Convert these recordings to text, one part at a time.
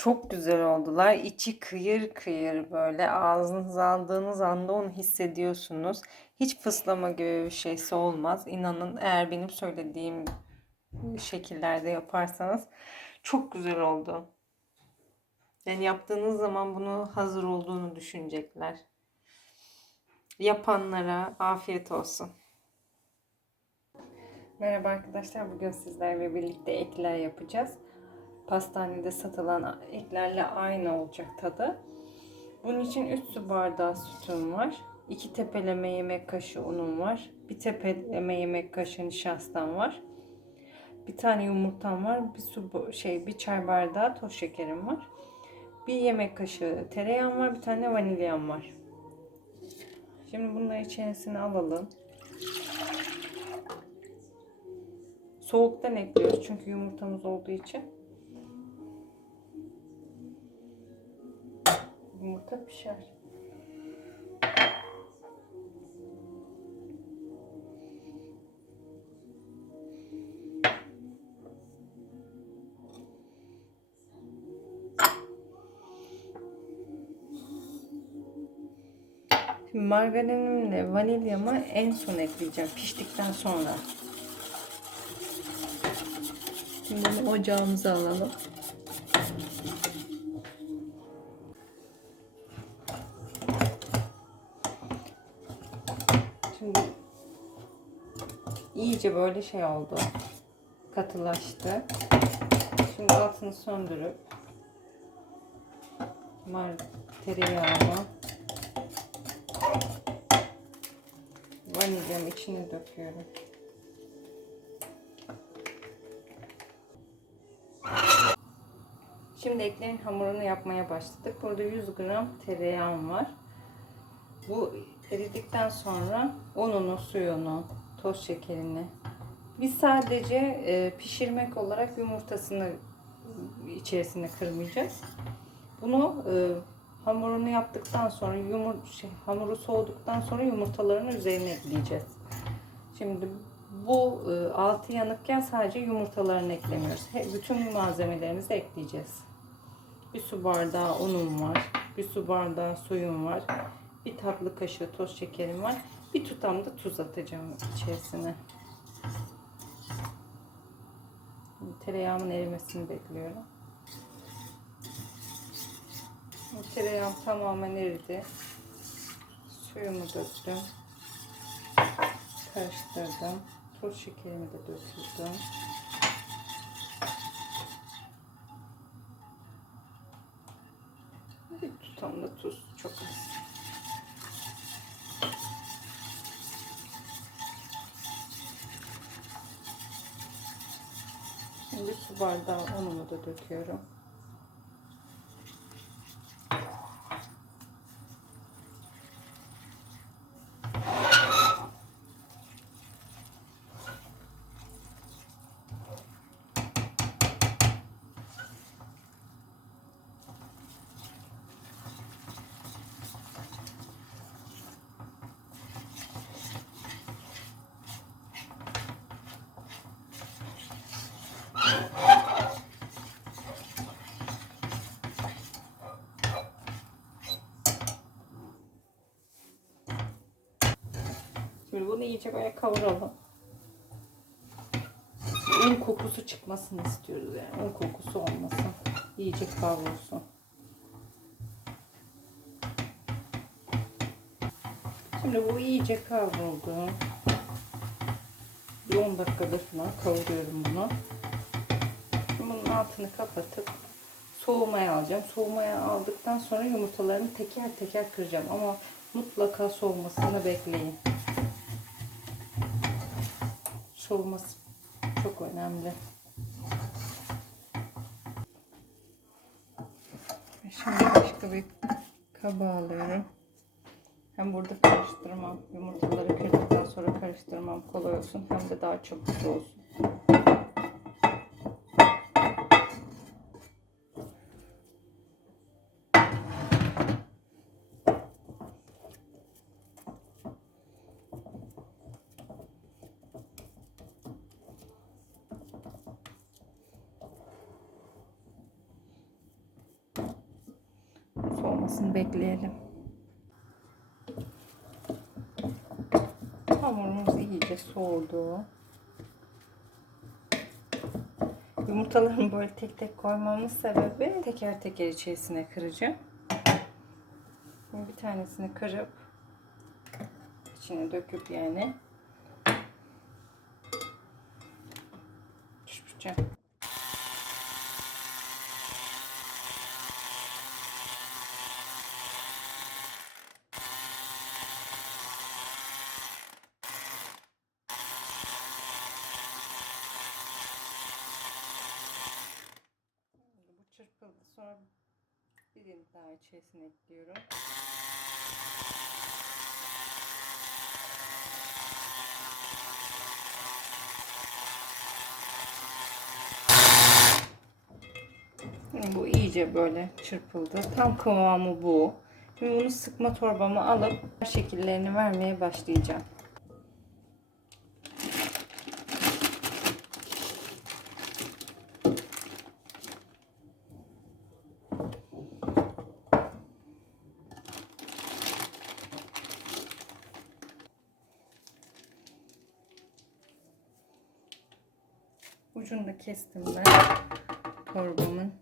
Çok güzel oldular. İçi kıyır kıyır böyle ağzınıza aldığınız anda onu hissediyorsunuz. Hiç fıslama gibi bir şeysi olmaz. İnanın eğer benim söylediğim şekillerde yaparsanız çok güzel oldu. Yani yaptığınız zaman bunu hazır olduğunu düşünecekler. Yapanlara afiyet olsun. Merhaba arkadaşlar. Bugün sizlerle birlikte ekler yapacağız. Pastanede satılan eklerle aynı olacak tadı. Bunun için 3 su bardağı sütüm var. 2 tepeleme yemek kaşığı unum var. 1 tepeleme yemek kaşığı nişastam var. Bir tane yumurtam var. Bir su şey bir çay bardağı toz şekerim var. Bir yemek kaşığı tereyağım var. Bir tane vanilyam var. Şimdi bunları içerisine alalım. Soğuktan ekliyoruz çünkü yumurtamız olduğu için. Yumurta pişer. Şimdi margarinimle vanilyamı en son ekleyeceğim. Piştikten sonra. Şimdi bunu ocağımıza alalım. Şimdi iyice böyle şey oldu. Katılaştı. Şimdi altını söndürüp mar tereyağımı vanilyamı içine döküyorum. Şimdi eklerin hamurunu yapmaya başladık. Burada 100 gram tereyağım var. Bu eridikten sonra ununu, suyunu, toz şekerini biz sadece e, pişirmek olarak yumurtasını içerisine kırmayacağız. Bunu e, hamurunu yaptıktan sonra yumur şey, hamuru soğuduktan sonra yumurtalarını üzerine ekleyeceğiz. Şimdi bu e, altı yanıkken sadece yumurtalarını eklemiyoruz. He, bütün malzemelerimizi ekleyeceğiz. Bir su bardağı unum var. Bir su bardağı suyum var. Bir tatlı kaşığı toz şekerim var. Bir tutam da tuz atacağım içerisine. Tereyağımın erimesini bekliyorum. Tereyağım tamamen eridi. Suyumu döktüm. Karıştırdım. Toz şekerimi de döktüm. Bir tutam da tuz çok az. Şimdi su bardağı unumu da döküyorum. Şimdi bunu iyice böyle kavuralım. Un kokusu çıkmasını istiyoruz yani. Un kokusu olmasın. İyice kavrulsun. Şimdi bu iyice kavruldu. Bir 10 dakikadır falan kavuruyorum bunu. Şimdi bunun altını kapatıp soğumaya alacağım. Soğumaya aldıktan sonra yumurtalarımı teker teker kıracağım. Ama mutlaka soğumasını bekleyin. Soğuması çok önemli. Şimdi başka bir kaba alıyorum. Hem burada karıştırmam, yumurtaları kırdıktan sonra karıştırmam kolay olsun. Hem de daha çabuk olsun. Soğumasını bekleyelim. Hamurumuz iyice soğudu. Yumurtalarımı böyle tek tek koymamın sebebi teker teker içerisine kıracağım. Şimdi bir tanesini kırıp içine döküp yani çırpacağım. Bu çırpıldı. Sonra birini daha içerisine ekliyorum. Bu iyice böyle çırpıldı. Tam kıvamı bu. Şimdi bunu sıkma torbama alıp şekillerini vermeye başlayacağım. Ucunu da kestim ben torbamın.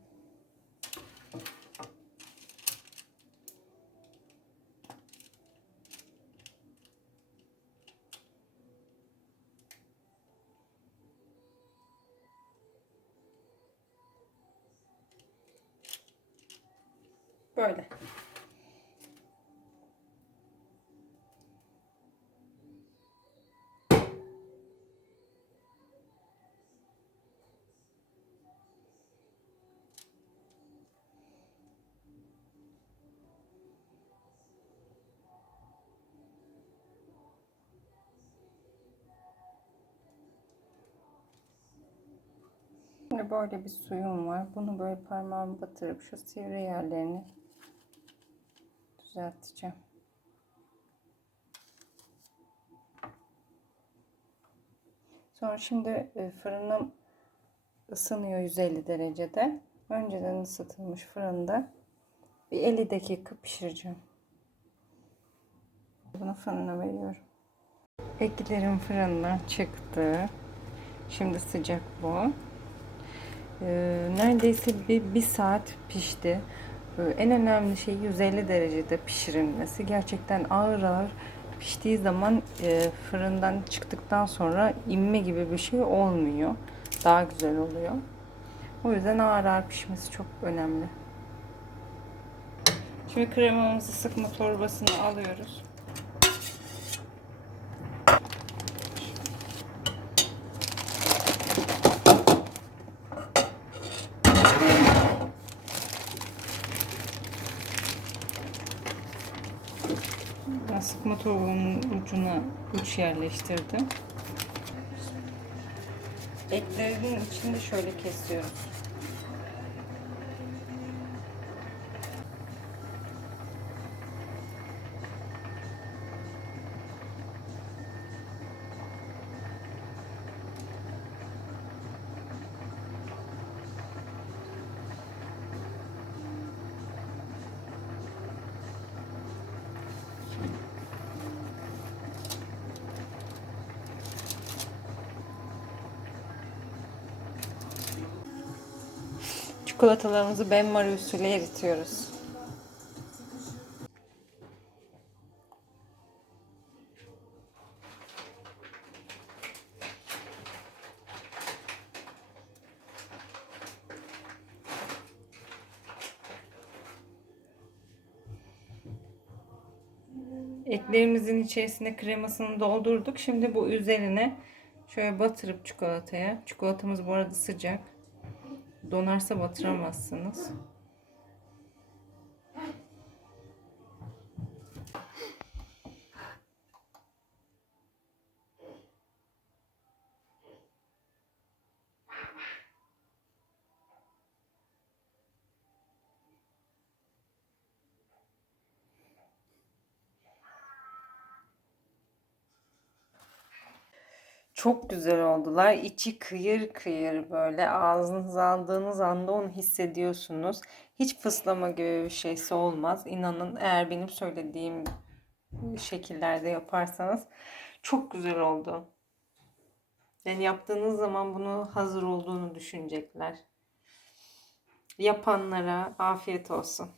Böyle. Böyle bir suyum var. Bunu böyle parmağımı batırıp şu sivri yerlerini düzelteceğim. Sonra şimdi e, fırınım ısınıyor 150 derecede. Önceden ısıtılmış fırında bir 50 dakika pişireceğim. Bunu fırına veriyorum. Eklerim fırından çıktı. Şimdi sıcak bu. Ee, neredeyse bir, bir saat pişti. Ee, en önemli şey 150 derecede pişirilmesi. Gerçekten ağır ağır piştiği zaman e, fırından çıktıktan sonra inme gibi bir şey olmuyor. Daha güzel oluyor. O yüzden ağır ağır pişmesi çok önemli. Şimdi kremamızı sıkma torbasını alıyoruz. Torbanın ucuna uç yerleştirdim. Etlerin içinde şöyle kesiyoruz. Çikolatalarımızı benmari usulü eritiyoruz. Eklerimizin içerisine kremasını doldurduk. Şimdi bu üzerine şöyle batırıp çikolataya. Çikolatamız bu arada sıcak. Donarsa batıramazsınız. Çok güzel oldular. İçi kıyır kıyır böyle ağzınıza aldığınız anda onu hissediyorsunuz. Hiç fıslama gibi bir şeysi olmaz. İnanın eğer benim söylediğim şekillerde yaparsanız çok güzel oldu. Yani yaptığınız zaman bunu hazır olduğunu düşünecekler. Yapanlara afiyet olsun.